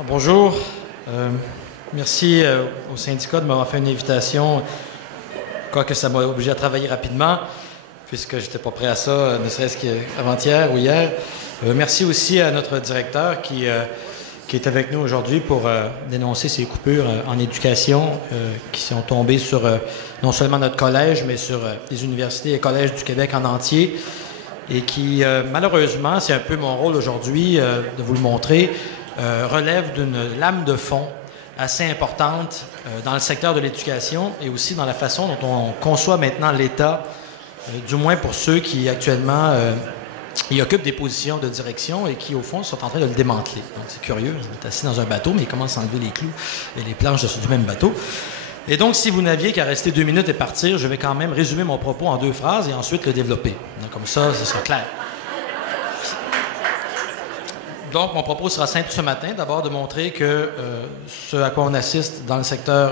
Bonjour. Merci au syndicat de m'avoir fait une invitation, quoique ça m'a obligé à travailler rapidement, puisque je n'étais pas prêt à ça, ne serait-ce qu'avant-hier ou hier. Merci aussi à notre directeur qui est avec nous aujourd'hui pour dénoncer ces coupures en éducation qui sont tombées sur non seulement notre collège, mais sur les universités et collèges du Québec en entier, et qui, malheureusement, c'est un peu mon rôle aujourd'hui de vous le montrer, relève d'une lame de fond assez importante dans le secteur de l'éducation et aussi dans la façon dont on conçoit maintenant l'État, du moins pour ceux qui actuellement y occupent des positions de direction et qui, au fond, sont en train de le démanteler. Donc, c'est curieux, on est assis dans un bateau, mais ils commencent à enlever les clous et les planches du même bateau. Et donc, si vous n'aviez qu'à rester 2 minutes et partir, je vais quand même résumer mon propos en 2 phrases et ensuite le développer. Donc, comme ça, ce sera clair. Donc, mon propos sera simple ce matin. D'abord, de montrer que ce à quoi on assiste dans le secteur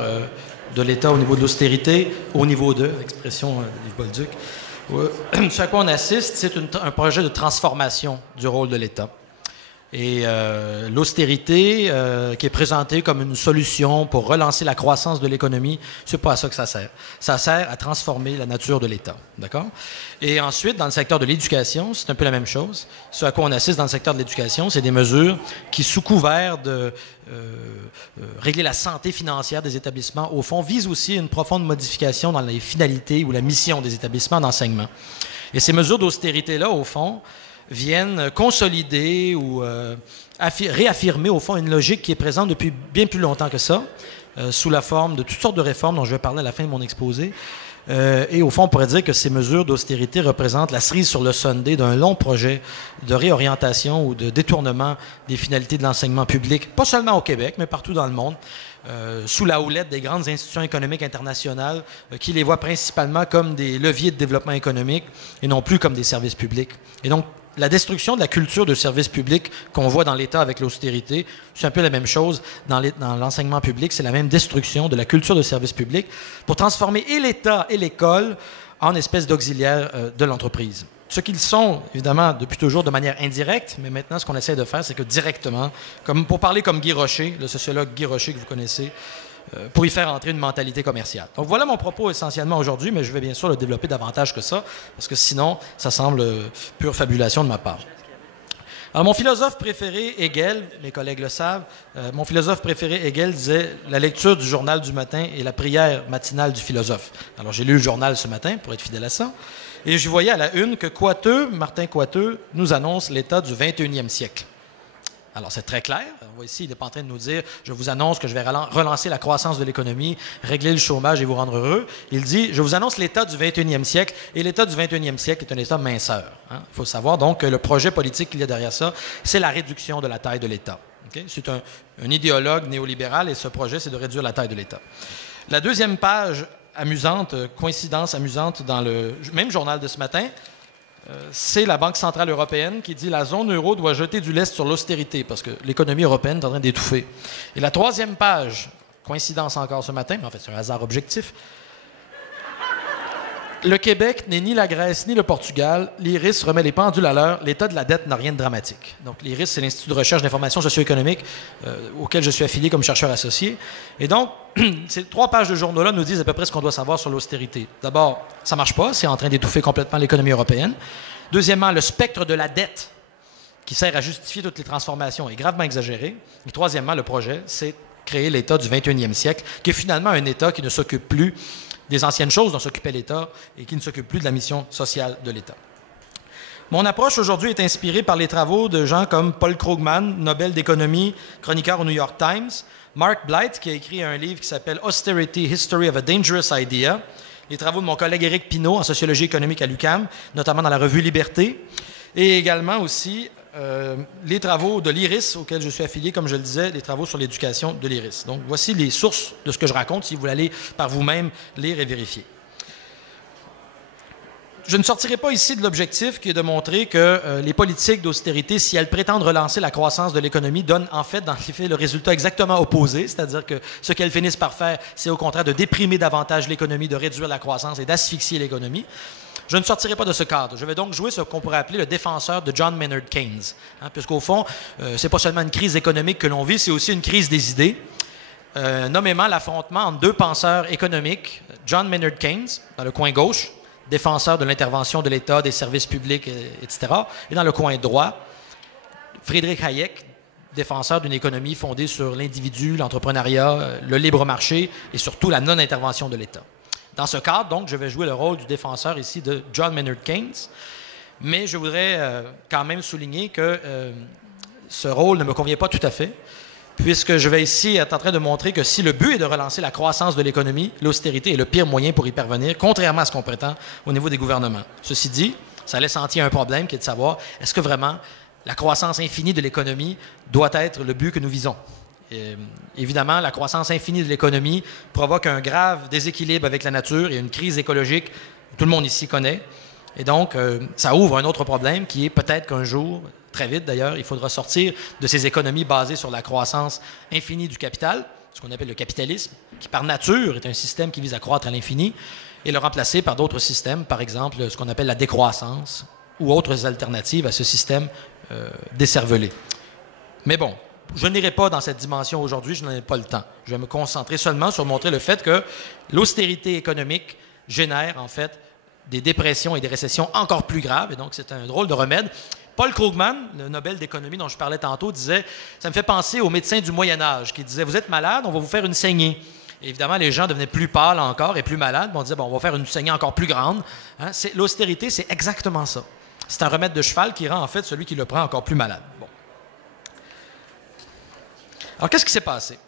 de l'État au niveau de l'austérité, au niveau de, expression du Bolduc, ce à quoi on assiste, c'est un projet de transformation du rôle de l'État. Et l'austérité qui est présentée comme une solution pour relancer la croissance de l'économie, c'est pas à ça que ça sert. Ça sert à transformer la nature de l'État, d'accord? Et ensuite, dans le secteur de l'éducation, c'est un peu la même chose. Ce à quoi on assiste dans le secteur de l'éducation, c'est des mesures qui, sous couvert de régler la santé financière des établissements, au fond, visent aussi une profonde modification dans les finalités ou la mission des établissements d'enseignement. Et ces mesures d'austérité-là, au fond, viennent consolider ou réaffirmer, au fond, une logique qui est présente depuis bien plus longtemps que ça, sous la forme de toutes sortes de réformes dont je vais parler à la fin de mon exposé. Et au fond, on pourrait dire que ces mesures d'austérité représentent la cerise sur le sundae d'un long projet de réorientation ou de détournement des finalités de l'enseignement public, pas seulement au Québec, mais partout dans le monde, sous la houlette des grandes institutions économiques internationales qui les voient principalement comme des leviers de développement économique et non plus comme des services publics. Et donc, la destruction de la culture de service public qu'on voit dans l'État avec l'austérité, c'est un peu la même chose dans l'enseignement public, c'est la même destruction de la culture de service public pour transformer et l'État et l'école en espèces d'auxiliaires de l'entreprise. Ce qu'ils sont, évidemment, depuis toujours de manière indirecte, mais maintenant, ce qu'on essaie de faire, c'est que directement, pour parler comme Guy Rocher, le sociologue Guy Rocher que vous connaissez, pour y faire entrer une mentalité commerciale. Donc voilà mon propos essentiellement aujourd'hui, mais je vais bien sûr le développer davantage que ça, parce que sinon, ça semble pure fabulation de ma part. Alors mon philosophe préféré, Hegel, mes collègues le savent, mon philosophe préféré, Hegel, disait « La lecture du journal du matin est la prière matinale du philosophe ». Alors j'ai lu le journal ce matin, pour être fidèle à ça, et je voyais à la une que Coiteux, Martin Coiteux, nous annonce l'état du 21e siècle. Alors, c'est très clair. On voit ici, il n'est pas en train de nous dire « Je vous annonce que je vais relancer la croissance de l'économie, régler le chômage et vous rendre heureux. » Il dit « Je vous annonce l'état du 21e siècle. » Et l'état du 21e siècle est un état minceur. Il faut savoir donc que le projet politique qu'il y a derrière ça, c'est la réduction de la taille de l'État. Okay? C'est un idéologue néolibéral et ce projet, c'est de réduire la taille de l'État. La deuxième page amusante, coïncidence amusante dans le même journal de ce matin, c'est la Banque centrale européenne qui dit « La zone euro doit jeter du lest sur l'austérité parce que l'économie européenne est en train d'étouffer. » Et la troisième page, coïncidence encore ce matin, mais en fait c'est un hasard objectif, le Québec n'est ni la Grèce ni le Portugal. L'IRIS remet les pendules à l'heure. L'état de la dette n'a rien de dramatique. Donc, l'IRIS, c'est l'Institut de recherche d'information socio-économique auquel je suis affilié comme chercheur associé. Et donc, ces 3 pages de journaux-là nous disent à peu près ce qu'on doit savoir sur l'austérité. D'abord, ça ne marche pas. C'est en train d'étouffer complètement l'économie européenne. Deuxièmement, le spectre de la dette qui sert à justifier toutes les transformations est gravement exagéré. Et troisièmement, le projet, c'est créer l'État du 21e siècle, qui est finalement un État qui ne s'occupe plus des anciennes choses dont s'occupait l'État et qui ne s'occupe plus de la mission sociale de l'État. Mon approche aujourd'hui est inspirée par les travaux de gens comme Paul Krugman, Nobel d'économie, chroniqueur au New York Times, Mark Blight, qui a écrit un livre qui s'appelle « Austerity, History of a Dangerous Idea », les travaux de mon collègue Éric Pinault en sociologie économique à l'UQAM, notamment dans la revue Liberté, et également aussi les travaux de l'IRIS, auxquels je suis affilié, comme je le disais, les travaux sur l'éducation de l'IRIS. Donc, voici les sources de ce que je raconte, si vous voulez aller par vous-même lire et vérifier. Je ne sortirai pas ici de l'objectif qui est de montrer que les politiques d'austérité, si elles prétendent relancer la croissance de l'économie, donnent en fait, dans les faits, le résultat exactement opposé, c'est-à-dire que ce qu'elles finissent par faire, c'est au contraire de déprimer davantage l'économie, de réduire la croissance et d'asphyxier l'économie. Je ne sortirai pas de ce cadre. Je vais donc jouer ce qu'on pourrait appeler le défenseur de John Maynard Keynes. Puisqu'au fond, ce n'est pas seulement une crise économique que l'on vit, c'est aussi une crise des idées. Nommément l'affrontement entre deux penseurs économiques, John Maynard Keynes, dans le coin gauche, défenseur de l'intervention de l'État, des services publics, etc., et dans le coin droit, Friedrich Hayek, défenseur d'une économie fondée sur l'individu, l'entrepreneuriat, le libre marché et surtout la non-intervention de l'État. Dans ce cadre, donc, je vais jouer le rôle du défenseur ici de John Maynard Keynes, mais je voudrais quand même souligner que ce rôle ne me convient pas tout à fait, puisque je vais ici être en train de montrer que si le but est de relancer la croissance de l'économie, l'austérité est le pire moyen pour y parvenir, contrairement à ce qu'on prétend au niveau des gouvernements. Ceci dit, ça laisse entier un problème qui est de savoir, est-ce que vraiment la croissance infinie de l'économie doit être le but que nous visons? Et, évidemment, la croissance infinie de l'économie provoque un grave déséquilibre avec la nature et une crise écologique que tout le monde ici connaît. Et donc, ça ouvre un autre problème qui est peut-être qu'un jour, très vite d'ailleurs, il faudra sortir de ces économies basées sur la croissance infinie du capital, ce qu'on appelle le capitalisme, qui par nature est un système qui vise à croître à l'infini, et le remplacer par d'autres systèmes, par exemple ce qu'on appelle la décroissance ou autres alternatives à ce système décervelé. Mais bon, je n'irai pas dans cette dimension aujourd'hui, je n'en ai pas le temps. Je vais me concentrer seulement sur montrer le fait que l'austérité économique génère en fait des dépressions et des récessions encore plus graves, et donc c'est un drôle de remède. Paul Krugman, le Nobel d'économie dont je parlais tantôt, disait « Ça me fait penser aux médecins du Moyen-Âge qui disaient « Vous êtes malade, on va vous faire une saignée ». Et évidemment, les gens devenaient plus pâles encore et plus malades. On disait « Bon, on va faire une saignée encore plus grande. » L'austérité, c'est exactement ça. C'est un remède de cheval qui rend en fait celui qui le prend encore plus malade. Bon. Alors, qu'est-ce qui s'est passé?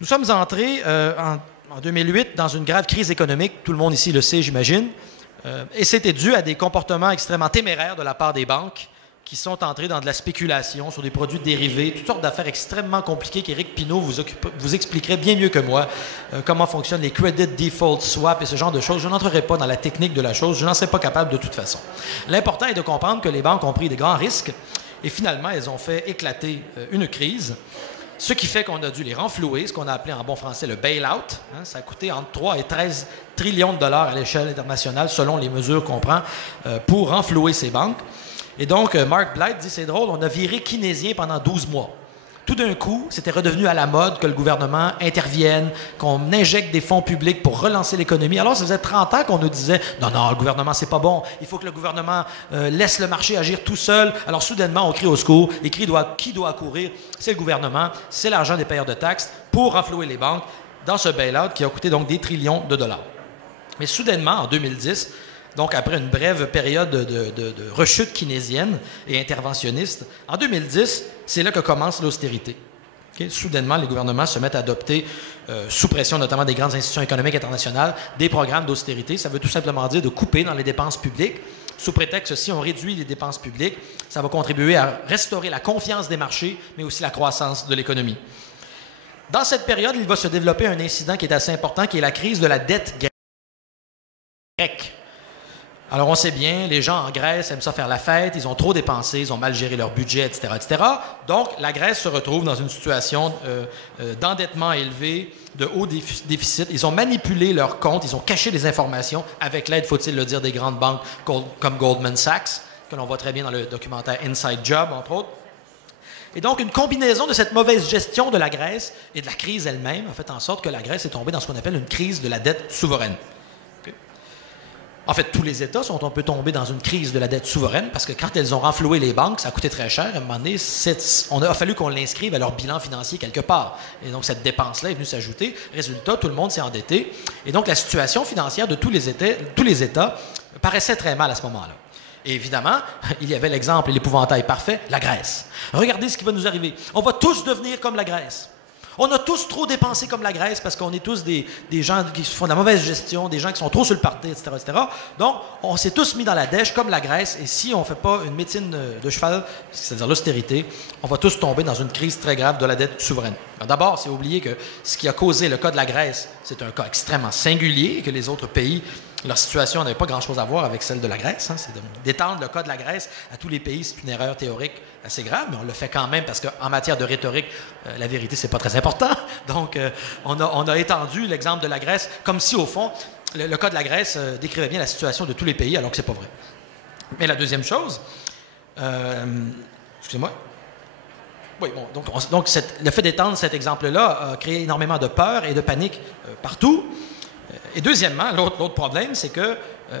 Nous sommes entrés en 2008 dans une grave crise économique. Tout le monde ici le sait, j'imagine. Et c'était dû à des comportements extrêmement téméraires de la part des banques qui sont entrés dans de la spéculation sur des produits dérivés, toutes sortes d'affaires extrêmement compliquées qu'Éric Pinault vous expliquerait bien mieux que moi comment fonctionnent les credit default swaps et ce genre de choses. Je n'entrerai pas dans la technique de la chose, je n'en serais pas capable de toute façon. L'important est de comprendre que les banques ont pris des grands risques et finalement, elles ont fait éclater une crise, ce qui fait qu'on a dû les renflouer, ce qu'on a appelé en bon français le bail-out. Ça a coûté entre 3 et 13 trillions de dollars à l'échelle internationale selon les mesures qu'on prend pour renflouer ces banques. Et donc, Mark Blight dit, c'est drôle, on a viré keynésien pendant 12 mois. Tout d'un coup, c'était redevenu à la mode que le gouvernement intervienne, qu'on injecte des fonds publics pour relancer l'économie. Alors, ça faisait 30 ans qu'on nous disait « Non, non, le gouvernement, c'est pas bon. Il faut que le gouvernement laisse le marché agir tout seul. » Alors, soudainement, on crie au secours. Et qui doit accourir? C'est le gouvernement, c'est l'argent des payeurs de taxes pour renflouer les banques dans ce bail-out qui a coûté donc des trillions de dollars. Mais soudainement, en 2010, donc après une brève période de rechute keynésienne et interventionniste, en 2010, c'est là que commence l'austérité. Okay? Soudainement, les gouvernements se mettent à adopter, sous pression notamment des grandes institutions économiques internationales, des programmes d'austérité. Ça veut tout simplement dire de couper dans les dépenses publiques, sous prétexte que si on réduit les dépenses publiques, ça va contribuer à restaurer la confiance des marchés, mais aussi la croissance de l'économie. Dans cette période, il va se développer un incident qui est assez important, qui est la crise de la dette grecque. Alors, on sait bien, les gens en Grèce aiment ça faire la fête, ils ont trop dépensé, ils ont mal géré leur budget, etc., etc. Donc, la Grèce se retrouve dans une situation d'endettement élevé, de haut déficit. Ils ont manipulé leurs comptes, ils ont caché des informations avec l'aide, faut-il le dire, des grandes banques comme Goldman Sachs, que l'on voit très bien dans le documentaire Inside Job, entre autres. Et donc, une combinaison de cette mauvaise gestion de la Grèce et de la crise elle-même a fait en sorte que la Grèce est tombée dans ce qu'on appelle une crise de la dette souveraine. En fait, tous les États sont un peu tombés dans une crise de la dette souveraine parce que quand elles ont renfloué les banques, ça a coûté très cher. À un moment donné, on a fallu qu'on l'inscrive à leur bilan financier quelque part. Et donc, cette dépense-là est venue s'ajouter. Résultat, tout le monde s'est endetté. Et donc, la situation financière de tous les États paraissait très mal à ce moment-là. Et évidemment, il y avait l'exemple et l'épouvantail parfait, la Grèce. Regardez ce qui va nous arriver. On va tous devenir comme la Grèce. On a tous trop dépensé comme la Grèce parce qu'on est tous des gens qui font de la mauvaise gestion, des gens qui sont trop sur le party, etc., etc. Donc, on s'est tous mis dans la dèche comme la Grèce et si on ne fait pas une médecine de cheval, c'est-à-dire l'austérité, on va tous tomber dans une crise très grave de la dette souveraine. D'abord, c'est oublier que ce qui a causé le cas de la Grèce, c'est un cas extrêmement singulier et que les autres pays, leur situation n'avait pas grand-chose à voir avec celle de la Grèce. C'est d'étendre le cas de la Grèce à tous les pays, c'est une erreur théorique assez grave, mais on le fait quand même parce qu'en matière de rhétorique, la vérité, c'est pas très important. Donc, on a étendu l'exemple de la Grèce comme si, au fond, le cas de la Grèce décrivait bien la situation de tous les pays, alors que ce n'est pas vrai. Mais la deuxième chose, excusez-moi. Oui, bon, donc le fait d'étendre cet exemple-là a créé énormément de peur et de panique partout. Et deuxièmement, l'autre problème, c'est que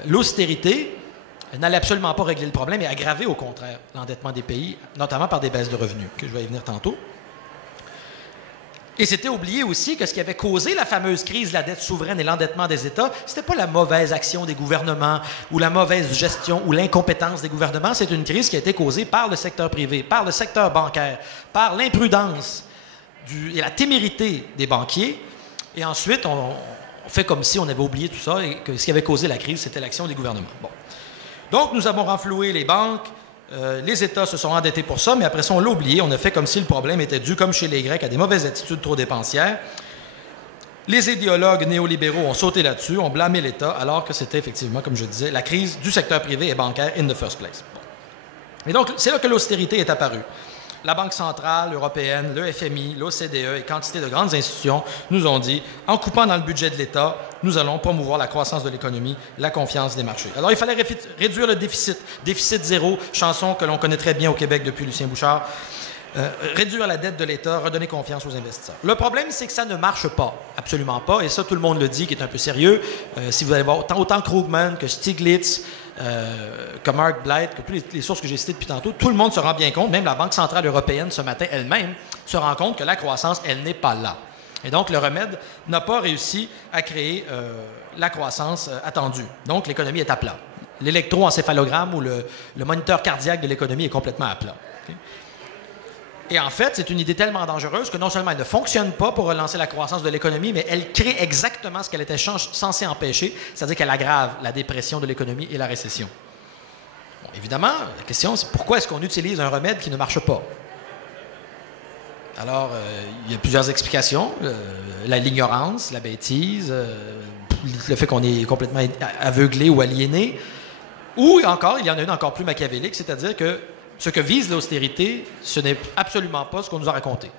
l'austérité n'allait absolument pas régler le problème et aggraver au contraire l'endettement des pays, notamment par des baisses de revenus, que je vais y venir tantôt. Et c'était oublié aussi que ce qui avait causé la fameuse crise de la dette souveraine et l'endettement des États, ce n'était pas la mauvaise action des gouvernements ou la mauvaise gestion ou l'incompétence des gouvernements, c'est une crise qui a été causée par le secteur privé, par le secteur bancaire, par l'imprudence et la témérité des banquiers. Et ensuite, on fait comme si on avait oublié tout ça et que ce qui avait causé la crise, c'était l'action des gouvernements. Bon. Donc, nous avons renfloué les banques. Les États se sont endettés pour ça, mais après ça, on l'a oublié. On a fait comme si le problème était dû, comme chez les Grecs, à des mauvaises attitudes trop dépensières. Les idéologues néolibéraux ont sauté là-dessus, ont blâmé l'État, alors que c'était effectivement, comme je disais, la crise du secteur privé et bancaire in the first place. Bon. Et donc, c'est là que l'austérité est apparue. La Banque centrale européenne, le FMI, l'OCDE et quantité de grandes institutions nous ont dit, en coupant dans le budget de l'État, nous allons promouvoir la croissance de l'économie, la confiance des marchés. Alors, il fallait réduire le déficit. Déficit zéro, chanson que l'on connaît très bien au Québec depuis Lucien Bouchard. Réduire la dette de l'État, redonner confiance aux investisseurs. Le problème, c'est que ça ne marche pas, absolument pas, et ça, tout le monde le dit, qui est un peu sérieux. Si vous allez voir autant Krugman que Stiglitz, que Mark Blight, que toutes les sources que j'ai citées depuis tantôt, tout le monde se rend bien compte, même la Banque centrale européenne ce matin elle-même, se rend compte que la croissance, elle n'est pas là. Et donc, le remède n'a pas réussi à créer la croissance attendue. Donc, l'économie est à plat. L'électroencéphalogramme ou le moniteur cardiaque de l'économie est complètement à plat. Okay? Et en fait, c'est une idée tellement dangereuse que non seulement elle ne fonctionne pas pour relancer la croissance de l'économie, mais elle crée exactement ce qu'elle était censée empêcher, c'est-à-dire qu'elle aggrave la dépression de l'économie et la récession. Bon, évidemment, la question, c'est pourquoi est-ce qu'on utilise un remède qui ne marche pas? Alors, il y a plusieurs explications. L'ignorance, la bêtise, le fait qu'on est complètement aveuglé ou aliéné. Ou encore, il y en a une encore plus machiavélique, c'est-à-dire que ce que vise l'austérité, ce n'est absolument pas ce qu'on nous a raconté.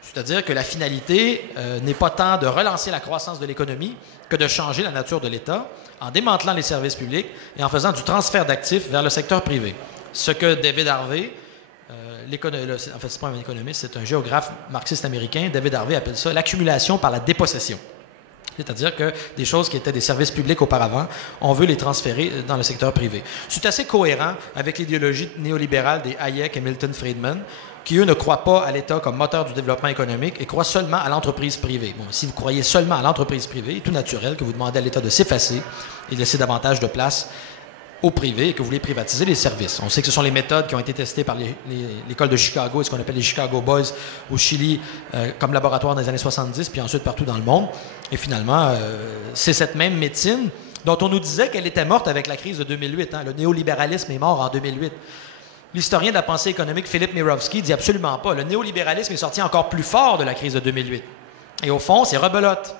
C'est-à-dire que la finalité n'est pas tant de relancer la croissance de l'économie que de changer la nature de l'État en démantelant les services publics et en faisant du transfert d'actifs vers le secteur privé. Ce que David Harvey, en fait, ce n'est pas un économiste, c'est un géographe marxiste américain, David Harvey appelle ça l'accumulation par la dépossession. C'est-à-dire que des choses qui étaient des services publics auparavant, on veut les transférer dans le secteur privé. C'est assez cohérent avec l'idéologie néolibérale des Hayek et Milton Friedman, qui, eux, ne croient pas à l'État comme moteur du développement économique et croient seulement à l'entreprise privée. Bon, si vous croyez seulement à l'entreprise privée, il est tout naturel que vous demandez à l'État de s'effacer et de laisser davantage de place au privé et que vous voulez privatiser les services. On sait que ce sont les méthodes qui ont été testées par l'école de Chicago et ce qu'on appelle les Chicago Boys au Chili comme laboratoire dans les années 70, puis ensuite partout dans le monde. Et finalement, c'est cette même médecine dont on nous disait qu'elle était morte avec la crise de 2008. Hein. Le néolibéralisme est mort en 2008. L'historien de la pensée économique Philippe Mirowski dit absolument pas. Le néolibéralisme est sorti encore plus fort de la crise de 2008. Et au fond, c'est rebelote.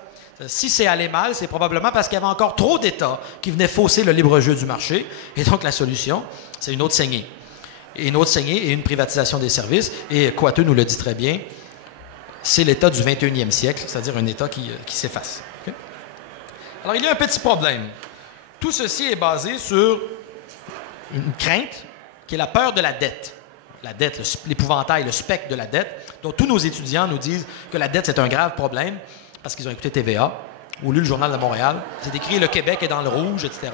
Si c'est allé mal, c'est probablement parce qu'il y avait encore trop d'États qui venaient fausser le libre jeu du marché. Et donc, la solution, c'est une autre saignée. Et une autre saignée et une privatisation des services. Et Coiteux nous le dit très bien, c'est l'État du 21e siècle, c'est-à-dire un État qui s'efface. Okay? Alors, il y a un petit problème. Tout ceci est basé sur une crainte qui est la peur de la dette. La dette, l'épouvantail, le spectre de la dette, dont tous nos étudiants nous disent que la dette, c'est un grave problème, parce qu'ils ont écouté TVA ou lu le Journal de Montréal. C'est écrit « Le Québec est dans le rouge », etc.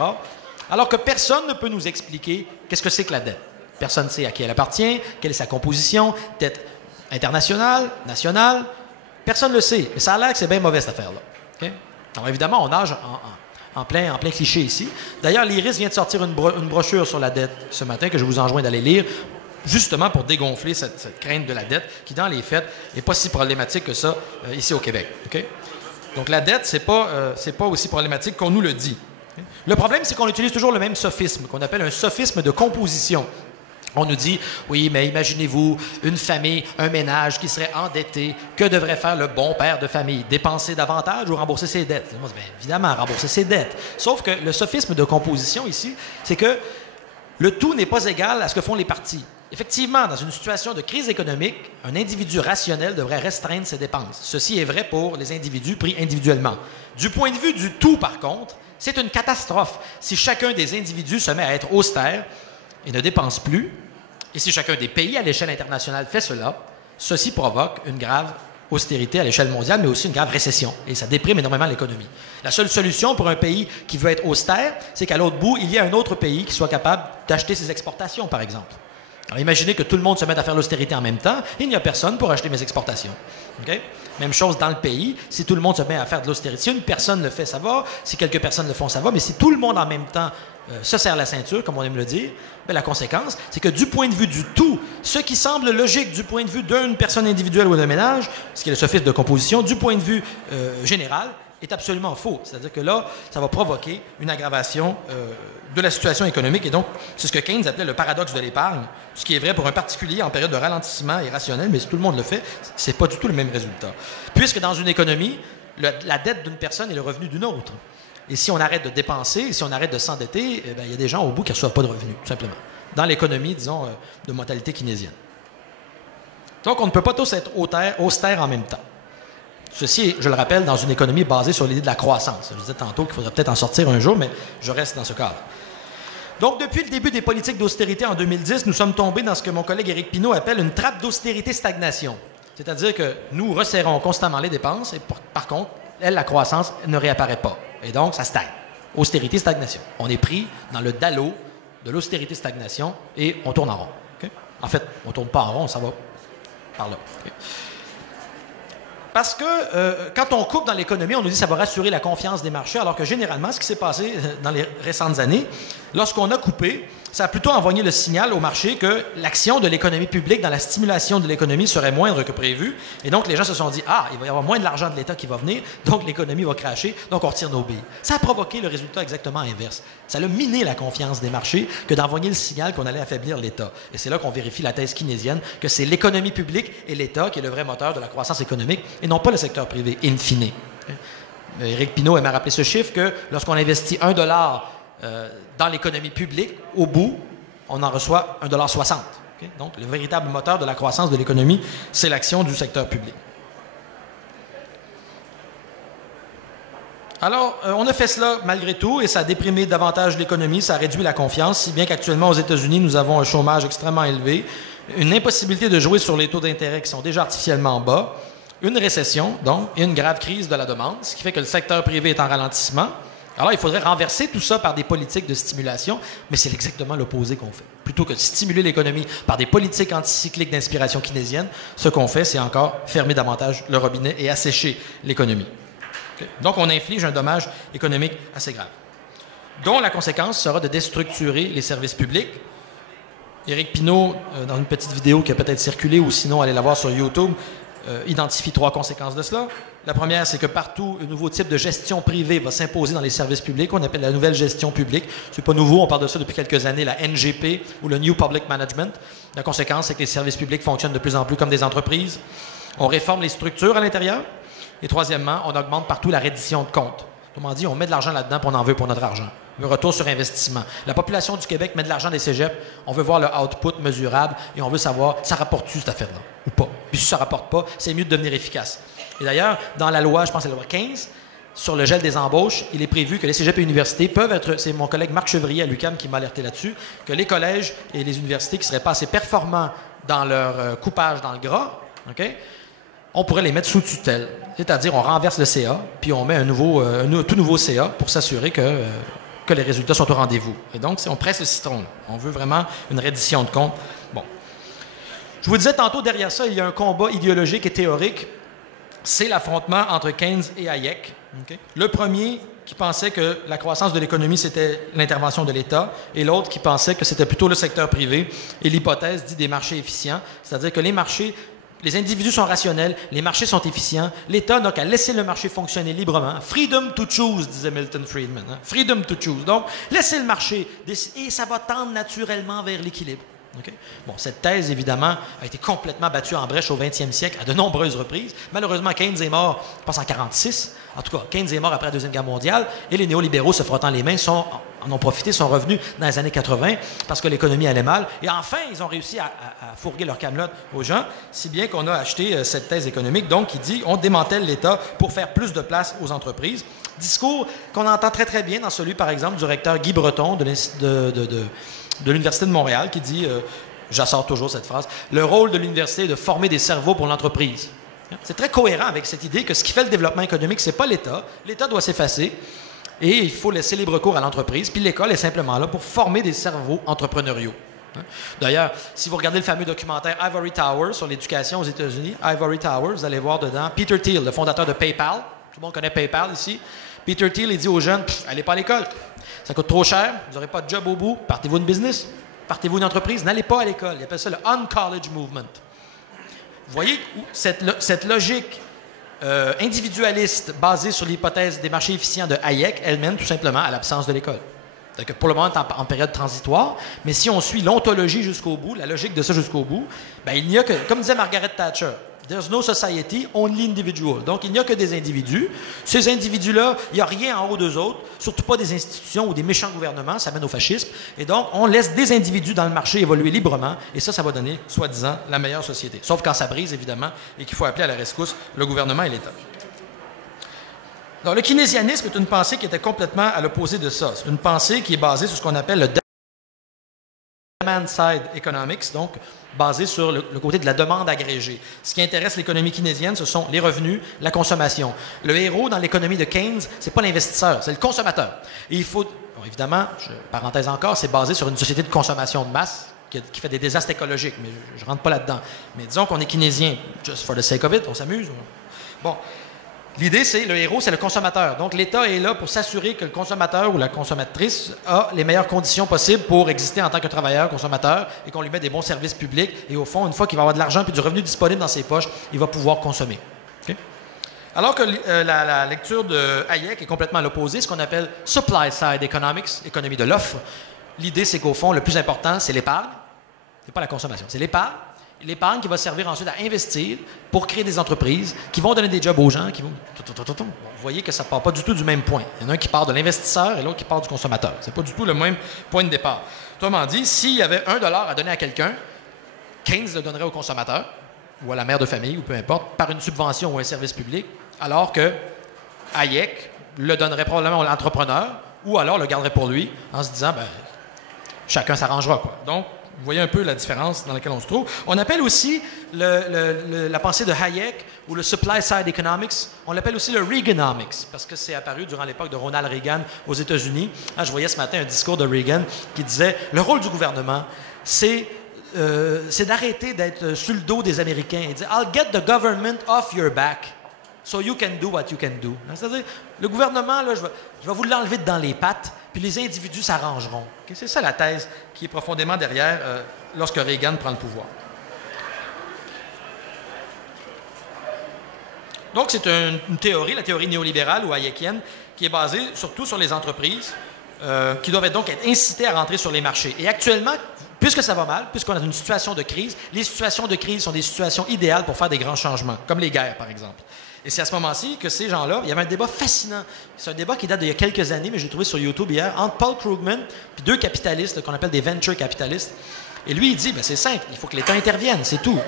Alors que personne ne peut nous expliquer qu'est-ce que c'est que la dette. Personne ne sait à qui elle appartient, quelle est sa composition, dette internationale, nationale. Personne ne le sait. Mais ça a l'air que c'est bien mauvais, cette affaire-là. Okay? Alors évidemment, on nage en plein cliché ici. D'ailleurs, l'IRIS vient de sortir une brochure sur la dette ce matin que je vous enjoins d'aller lire, justement pour dégonfler cette crainte de la dette qui, dans les faits, n'est pas si problématique que ça ici au Québec. Okay? Donc la dette, c'est pas aussi problématique qu'on nous le dit. Okay? Le problème, c'est qu'on utilise toujours le même sophisme, qu'on appelle un sophisme de composition. On nous dit, oui, mais imaginez-vous une famille, un ménage qui serait endetté. Que devrait faire le bon père de famille? Dépenser davantage ou rembourser ses dettes? Moi, bien évidemment, rembourser ses dettes. Sauf que le sophisme de composition ici, c'est que le tout n'est pas égal à ce que font les partis. Effectivement, dans une situation de crise économique, un individu rationnel devrait restreindre ses dépenses. Ceci est vrai pour les individus pris individuellement. Du point de vue du tout, par contre, C'est une catastrophe si chacun des individus se met à être austère et ne dépense plus, et si chacun des pays à l'échelle internationale fait cela, ceci provoque une grave austérité à l'échelle mondiale, mais aussi une grave récession, et ça déprime énormément l'économie. La seule solution pour un pays qui veut être austère, c'est qu'à l'autre bout, il y ait un autre pays qui soit capable d'acheter ses exportations, par exemple. Alors imaginez que tout le monde se mette à faire l'austérité en même temps, et il n'y a personne pour acheter mes exportations. Okay? Même chose dans le pays, si tout le monde se met à faire de l'austérité, si une personne le fait, ça va, si quelques personnes le font, ça va, mais si tout le monde en même temps se serre la ceinture, comme on aime le dire, bien, la conséquence, c'est que du point de vue du tout, ce qui semble logique du point de vue d'une personne individuelle ou d'un ménage, ce qui est le sophisme de composition, du point de vue général, est absolument faux. C'est-à-dire que là, ça va provoquer une aggravation de la situation économique. Et donc, c'est ce que Keynes appelait le paradoxe de l'épargne, ce qui est vrai pour un particulier en période de ralentissement irrationnel, mais si tout le monde le fait, c'est pas du tout le même résultat. Puisque dans une économie, la dette d'une personne est le revenu d'une autre. Et si on arrête de dépenser, si on arrête de s'endetter, eh bien, il y a des gens au bout qui ne reçoivent pas de revenus, tout simplement. Dans l'économie, disons, de mentalité keynésienne. Donc, on ne peut pas tous être austères en même temps. Ceci, je le rappelle, dans une économie basée sur l'idée de la croissance. Je disais tantôt qu'il faudrait peut-être en sortir un jour, mais je reste dans ce cadre. Donc, depuis le début des politiques d'austérité en 2010, nous sommes tombés dans ce que mon collègue Éric Pinault appelle une trappe d'austérité-stagnation. C'est-à-dire que nous resserrons constamment les dépenses et par contre, la croissance ne réapparaît pas. Et donc, ça stagne. Austérité-stagnation. On est pris dans le dallo de l'austérité-stagnation et on tourne en rond. Okay? En fait, on ne tourne pas en rond, ça va par là. Okay? Parce que quand on coupe dans l'économie, on nous dit que ça va rassurer la confiance des marchés, alors que généralement, ce qui s'est passé dans les récentes années, lorsqu'on a coupé, ça a plutôt envoyé le signal au marché que l'action de l'économie publique dans la stimulation de l'économie serait moindre que prévu. Et donc, les gens se sont dit, ah, il va y avoir moins de l'argent de l'État qui va venir, donc l'économie va cracher, donc on retire nos billes. Ça a provoqué le résultat exactement inverse. Ça a miné la confiance des marchés que d'envoyer le signal qu'on allait affaiblir l'État. Et c'est là qu'on vérifie la thèse keynésienne, que c'est l'économie publique et l'État qui est le vrai moteur de la croissance économique, et non pas le secteur privé, in fine. Éric Pinault m'a rappelé ce chiffre que lorsqu'on investit $1 dans l'économie publique, au bout, on en reçoit $1,60. Okay? Donc, le véritable moteur de la croissance de l'économie, c'est l'action du secteur public. Alors, on a fait cela malgré tout, et ça a déprimé davantage l'économie, ça a réduit la confiance, si bien qu'actuellement, aux États-Unis, nous avons un chômage extrêmement élevé, une impossibilité de jouer sur les taux d'intérêt qui sont déjà artificiellement bas, une récession, donc, et une grave crise de la demande, ce qui fait que le secteur privé est en ralentissement. Alors, il faudrait renverser tout ça par des politiques de stimulation, mais c'est exactement l'opposé qu'on fait. Plutôt que de stimuler l'économie par des politiques anticycliques d'inspiration keynésienne, ce qu'on fait, c'est encore fermer davantage le robinet et assécher l'économie. Okay? Donc, on inflige un dommage économique assez grave, dont la conséquence sera de déstructurer les services publics. Éric Pinault, dans une petite vidéo qui a peut-être circulé, ou sinon, allez la voir sur YouTube, identifie 3 conséquences de cela. La première, c'est que partout, un nouveau type de gestion privée va s'imposer dans les services publics, qu'on appelle la nouvelle gestion publique. C'est pas nouveau, on parle de ça depuis quelques années, la NGP ou le New Public Management. La conséquence, c'est que les services publics fonctionnent de plus en plus comme des entreprises. On réforme les structures à l'intérieur. Et troisièmement, on augmente partout la reddition de comptes. Autrement dit, on met de l'argent là-dedans et on en veut pour notre argent. Le retour sur investissement. La population du Québec met de l'argent des cégeps, on veut voir le output mesurable et on veut savoir, ça rapporte-tu cette affaire-là ou pas? Puis si ça ne rapporte pas, c'est mieux de devenir efficace. Et d'ailleurs, dans la loi, je pense que c'est la loi 15, sur le gel des embauches, il est prévu que les cégeps et universités peuvent être, c'est mon collègue Marc Chevrier à l'UQAM qui m'a alerté là-dessus, que les collèges et les universités qui ne seraient pas assez performants dans leur coupage dans le gras, okay, on pourrait les mettre sous tutelle. C'est-à-dire, on renverse le CA, puis on met un tout nouveau CA pour s'assurer que les résultats sont au rendez-vous. Et donc, on presse le citron. Là. On veut vraiment une reddition de compte. Bon. Je vous disais tantôt, derrière ça, il y a un combat idéologique et théorique. C'est l'affrontement entre Keynes et Hayek. Okay? Le premier qui pensait que la croissance de l'économie, c'était l'intervention de l'État, et l'autre qui pensait que c'était plutôt le secteur privé, et l'hypothèse dit des marchés efficients, c'est-à-dire que les marchés, les individus sont rationnels, les marchés sont efficients, l'État n'a qu'à laisser le marché fonctionner librement. Freedom to choose, disait Milton Friedman. Hein? Freedom to choose. Donc, laissez le marché, et ça va tendre naturellement vers l'équilibre. Okay? Bon, cette thèse, évidemment, a été complètement battue en brèche au 20e siècle à de nombreuses reprises. Malheureusement, Keynes est mort, je pense, en 1946. En tout cas, Keynes est mort après la Deuxième Guerre mondiale et les néolibéraux, se frottant les mains, en ont profité, sont revenus dans les années 80 parce que l'économie allait mal. Et enfin, ils ont réussi à fourguer leur camelote aux gens, si bien qu'on a acheté cette thèse économique, donc, qui dit on démantèle l'État pour faire plus de place aux entreprises. Discours qu'on entend très, très bien dans celui, par exemple, du recteur Guy Breton de l'Université de Montréal, qui dit, j'assors toujours cette phrase, « Le rôle de l'université est de former des cerveaux pour l'entreprise. » C'est très cohérent avec cette idée que ce qui fait le développement économique, ce n'est pas l'État. L'État doit s'effacer et il faut laisser libre cours à l'entreprise. Puis l'école est simplement là pour former des cerveaux entrepreneuriaux. D'ailleurs, si vous regardez le fameux documentaire Ivory Tower sur l'éducation aux États-Unis, Ivory Tower, vous allez voir dedans Peter Thiel, le fondateur de PayPal. Tout le monde connaît PayPal ici. Peter Thiel, il dit aux jeunes, allez pas à l'école. Ça coûte trop cher, vous n'aurez pas de job au bout, partez-vous une business, partez-vous une entreprise, n'allez pas à l'école. Il appelle ça le On-College Movement. Vous voyez, cette logique individualiste basée sur l'hypothèse des marchés efficients de Hayek, elle mène tout simplement à l'absence de l'école. Donc, pour le moment, on est en période transitoire, mais si on suit l'ontologie jusqu'au bout, la logique de ça jusqu'au bout, ben, il n'y a que, comme disait Margaret Thatcher, There's no society, only individual. Donc, il n'y a que des individus. Ces individus-là, il n'y a rien en haut d'eux autres, surtout pas des institutions ou des méchants gouvernements, ça mène au fascisme. Et donc, on laisse des individus dans le marché évoluer librement, et ça va donner, soi-disant, la meilleure société. Sauf quand ça brise, évidemment, et qu'il faut appeler à la rescousse le gouvernement et l'État. Alors, le keynésianisme est une pensée qui était complètement à l'opposé de ça. C'est une pensée qui est basée sur ce qu'on appelle le demand-side economics, donc basé sur le côté de la demande agrégée. Ce qui intéresse l'économie keynésienne, ce sont les revenus, la consommation. Le héros dans l'économie de Keynes, c'est pas l'investisseur, c'est le consommateur. Et il faut, bon, évidemment, parenthèse encore, c'est basé sur une société de consommation de masse qui fait des désastres écologiques, mais je ne rentre pas là-dedans. Mais disons qu'on est keynésien, just for the sake of it, on s'amuse. Bon. L'idée, c'est le héros, c'est le consommateur. Donc, l'État est là pour s'assurer que le consommateur ou la consommatrice a les meilleures conditions possibles pour exister en tant que travailleur, consommateur, et qu'on lui met des bons services publics. Et au fond, une fois qu'il va avoir de l'argent et du revenu disponible dans ses poches, il va pouvoir consommer. Okay? Alors que la lecture de Hayek est complètement à l'opposé, ce qu'on appelle supply-side economics, économie de l'offre. L'idée, c'est qu'au fond, le plus important, c'est l'épargne. C'est pas la consommation, c'est l'épargne. L'épargne qui va servir ensuite à investir pour créer des entreprises qui vont donner des jobs aux gens, qui vont... Bon, vous voyez que ça ne part pas du tout du même point. Il y en a un qui part de l'investisseur et l'autre qui part du consommateur. Ce n'est pas du tout le même point de départ. Autrement dit, s'il y avait $1 à donner à quelqu'un, Keynes le donnerait au consommateur ou à la mère de famille, ou peu importe, par une subvention ou un service public, alors que Hayek le donnerait probablement à l'entrepreneur ou alors le garderait pour lui en se disant, ben, chacun s'arrangera, quoi. Donc, vous voyez un peu la différence dans laquelle on se trouve. On appelle aussi la pensée de Hayek ou le supply-side economics, on l'appelle aussi le Reaganomics, parce que c'est apparu durant l'époque de Ronald Reagan aux États-Unis. Je voyais ce matin un discours de Reagan qui disait « Le rôle du gouvernement, c'est d'arrêter d'être sur le dos des Américains et de dire « I'll get the government off your back, so you can do what you can do ». C'est-à-dire, le gouvernement, là, je vais vous l'enlever dans les pattes, puis les individus s'arrangeront. Okay? C'est ça la thèse qui est profondément derrière lorsque Reagan prend le pouvoir. Donc, c'est une théorie, la théorie néolibérale ou hayekienne, qui est basée surtout sur les entreprises qui doivent donc être incitées à rentrer sur les marchés. Et actuellement, puisque ça va mal, puisqu'on a une situation de crise, les situations de crise sont des situations idéales pour faire des grands changements, comme les guerres, par exemple. Et c'est à ce moment-ci que ces gens-là, il y avait un débat fascinant. C'est un débat qui date d'il y a quelques années, mais je l'ai trouvé sur YouTube hier, entre Paul Krugman et deux capitalistes qu'on appelle des venture capitalistes. Et lui, il dit, ben, c'est simple, il faut que l'État intervienne, c'est tout.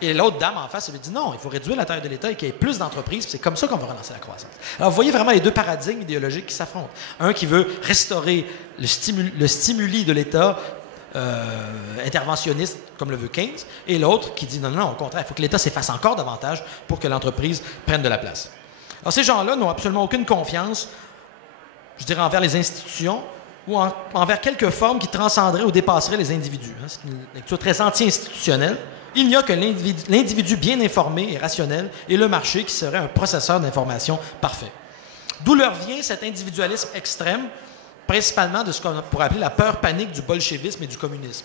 Et l'autre dame en face, elle lui dit, non, il faut réduire la taille de l'État et qu'il y ait plus d'entreprises, c'est comme ça qu'on va relancer la croissance. Alors, vous voyez vraiment les deux paradigmes idéologiques qui s'affrontent. Un qui veut restaurer le stimuli de l'État, interventionniste, comme le veut Keynes, et l'autre qui dit non, au contraire, il faut que l'État s'efface encore davantage pour que l'entreprise prenne de la place. Alors, ces gens-là n'ont absolument aucune confiance, je dirais, envers les institutions ou envers quelque forme qui transcenderait ou dépasserait les individus. C'est une lecture très anti-institutionnelle. Il n'y a que l'individu bien informé et rationnel et le marché qui serait un processeur d'information parfait. D'où leur vient cet individualisme extrême, principalement de ce qu'on pourrait appeler la peur panique du bolchevisme et du communisme.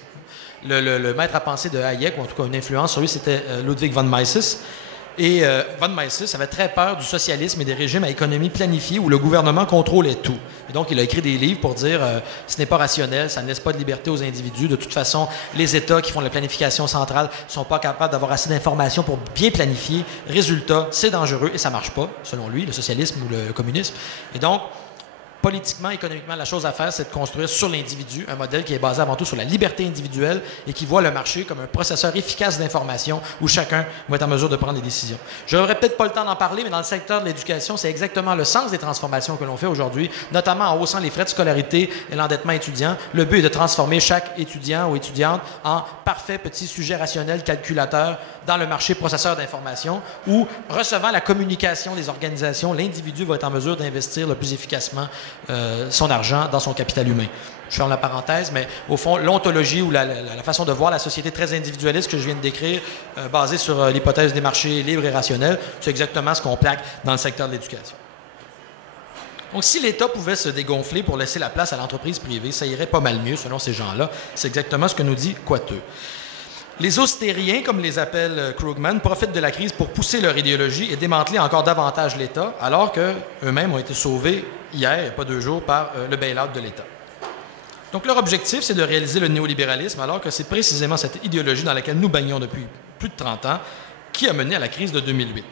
Le maître à penser de Hayek, ou en tout cas une influence sur lui, c'était Ludwig von Mises. Et von Mises avait très peur du socialisme et des régimes à économie planifiée où le gouvernement contrôlait tout. Et donc, il a écrit des livres pour dire ce n'est pas rationnel, ça ne laisse pas de liberté aux individus. De toute façon, les États qui font la planification centrale ne sont pas capables d'avoir assez d'informations pour bien planifier. Résultat, c'est dangereux et ça ne marche pas, selon lui, le socialisme ou le communisme. Et donc, politiquement, économiquement, la chose à faire, c'est de construire sur l'individu un modèle qui est basé avant tout sur la liberté individuelle et qui voit le marché comme un processeur efficace d'information où chacun va être en mesure de prendre des décisions. Je n'aurai peut-être pas le temps d'en parler, mais dans le secteur de l'éducation, c'est exactement le sens des transformations que l'on fait aujourd'hui, notamment en haussant les frais de scolarité et l'endettement étudiant. Le but est de transformer chaque étudiant ou étudiante en parfait petit sujet rationnel calculateur dans le marché processeur d'information où, recevant la communication des organisations, l'individu va être en mesure d'investir le plus efficacement son argent dans son capital humain. Je ferme la parenthèse, mais au fond, l'ontologie ou la façon de voir la société très individualiste que je viens de décrire, basée sur l'hypothèse des marchés libres et rationnels, c'est exactement ce qu'on plaque dans le secteur de l'éducation. Donc, si l'État pouvait se dégonfler pour laisser la place à l'entreprise privée, ça irait pas mal mieux, selon ces gens-là. C'est exactement ce que nous dit Coiteux. Les austériens, comme les appelle Krugman, profitent de la crise pour pousser leur idéologie et démanteler encore davantage l'État, alors qu'eux-mêmes ont été sauvés hier, il n'y a pas 2 jours, par le bail-out de l'État. Donc leur objectif, c'est de réaliser le néolibéralisme, alors que c'est précisément cette idéologie dans laquelle nous baignons depuis plus de 30 ans qui a mené à la crise de 2008.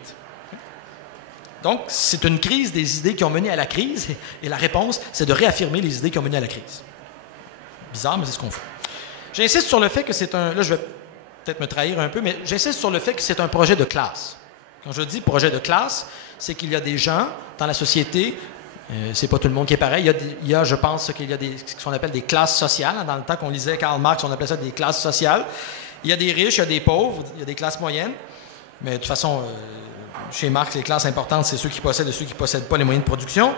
Donc, c'est une crise des idées qui ont mené à la crise, et la réponse, c'est de réaffirmer les idées qui ont mené à la crise. Bizarre, mais c'est ce qu'on fait. J'insiste sur le fait que c'est un... Là, je vais peut-être me trahir un peu, mais j'insiste sur le fait que c'est un projet de classe. Quand je dis projet de classe, c'est qu'il y a des gens dans la société, c'est pas tout le monde qui est pareil, il y a je pense qu'il y a ce qu'on appelle des classes sociales. Dans le temps qu'on lisait Karl Marx, on appelait ça des classes sociales. Il y a des riches, il y a des pauvres, il y a des classes moyennes, mais de toute façon, chez Marx, les classes importantes, c'est ceux qui possèdent et ceux qui ne possèdent pas les moyens de production.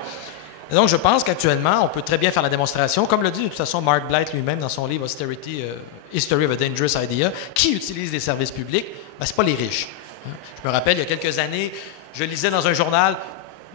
Et donc, je pense qu'actuellement, on peut très bien faire la démonstration, comme le dit de toute façon Mark Blight lui-même dans son livre Austerity, History of a Dangerous Idea, qui utilise des services publics? Ben, ce n'est pas les riches. Je me rappelle, il y a quelques années, je lisais dans un journal,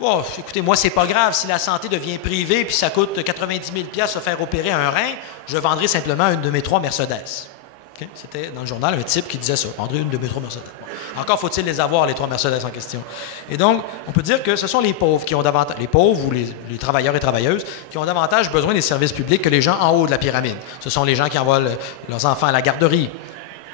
oh, écoutez, moi, c'est pas grave, si la santé devient privée puis ça coûte 90 000 se faire opérer un rein, je vendrai simplement une de mes 3 Mercedes. Okay? C'était dans le journal un type qui disait ça, vendrait une de mes 3 Mercedes. Bon. Encore faut-il les avoir, les 3 Mercedes en question. Et donc, on peut dire que ce sont les pauvres qui ont davantage, les pauvres ou les travailleurs et travailleuses, qui ont davantage besoin des services publics que les gens en haut de la pyramide. Ce sont les gens qui envoient leurs enfants à la garderie.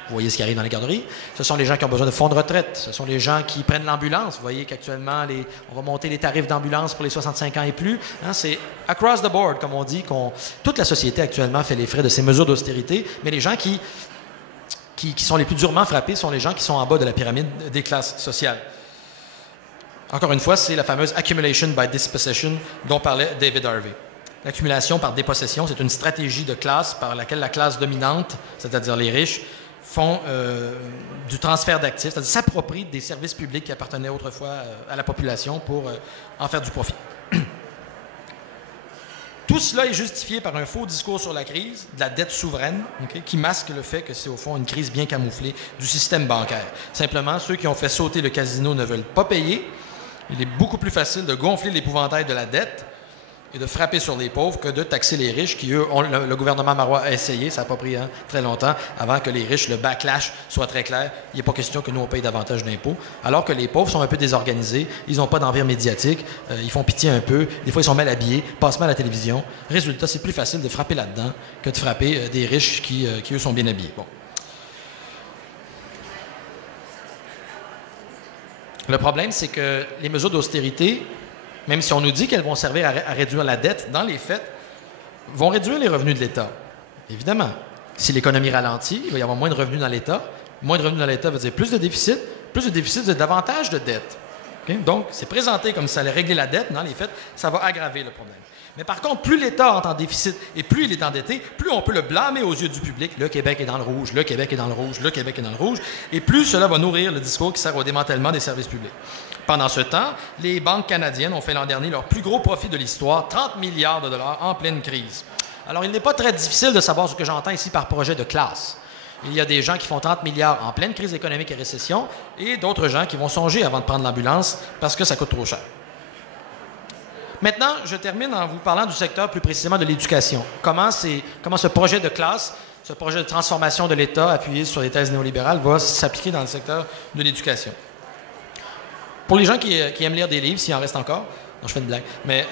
Vous voyez ce qui arrive dans les garderies. Ce sont les gens qui ont besoin de fonds de retraite. Ce sont les gens qui prennent l'ambulance. Vous voyez qu'actuellement, on va monter les tarifs d'ambulance pour les 65 ans et plus. Hein, c'est across the board, comme on dit, toute la société actuellement fait les frais de ces mesures d'austérité, mais les gens qui sont les plus durement frappés sont les gens qui sont en bas de la pyramide des classes sociales. Encore une fois, c'est la fameuse accumulation by dispossession dont parlait David Harvey. L'accumulation par dépossession, c'est une stratégie de classe par laquelle la classe dominante, c'est-à-dire les riches, font du transfert d'actifs, c'est-à-dire s'approprient des services publics qui appartenaient autrefois à la population pour en faire du profit. Tout cela est justifié par un faux discours sur la crise, de la dette souveraine, okay, qui masque le fait que c'est au fond une crise bien camouflée du système bancaire. Simplement, ceux qui ont fait sauter le casino ne veulent pas payer. Il est beaucoup plus facile de gonfler l'épouvantail de la dette et de frapper sur les pauvres que de taxer les riches qui, eux, le gouvernement marois a essayé, ça n'a pas pris très longtemps, avant que les riches, le backlash soit très clair. Il n'est pas question que nous, on paye davantage d'impôts. Alors que les pauvres sont un peu désorganisés, ils n'ont pas d'envers médiatique, ils font pitié un peu, des fois ils sont mal habillés, passent mal à la télévision. Résultat, c'est plus facile de frapper là-dedans que de frapper des riches qui, eux, sont bien habillés. Bon. Le problème, c'est que les mesures d'austérité, même si on nous dit qu'elles vont servir à réduire la dette, dans les faits, vont réduire les revenus de l'État. Évidemment. Si l'économie ralentit, il va y avoir moins de revenus dans l'État. Moins de revenus dans l'État veut dire plus de déficit. Plus de déficit veut dire davantage de dette. Okay? Donc, c'est présenté comme si ça allait régler la dette. Dans les faits, ça va aggraver le problème. Mais par contre, plus l'État entre en déficit et plus il est endetté, plus on peut le blâmer aux yeux du public. Le Québec est dans le rouge, le Québec est dans le rouge, le Québec est dans le rouge. Et plus cela va nourrir le discours qui sert au démantèlement des services publics. Pendant ce temps, les banques canadiennes ont fait l'an dernier leur plus gros profit de l'histoire, 30 milliards de dollars en pleine crise. Alors, il n'est pas très difficile de savoir ce que j'entends ici par projet de classe. Il y a des gens qui font 30 milliards en pleine crise économique et récession et d'autres gens qui vont songer avant de prendre l'ambulance parce que ça coûte trop cher. Maintenant, je termine en vous parlant du secteur plus précisément de l'éducation. Comment ce projet de classe, ce projet de transformation de l'État appuyé sur les thèses néolibérales va s'appliquer dans le secteur de l'éducation. Pour les gens qui aiment lire des livres, s'il en reste encore, non, je fais une blague, mais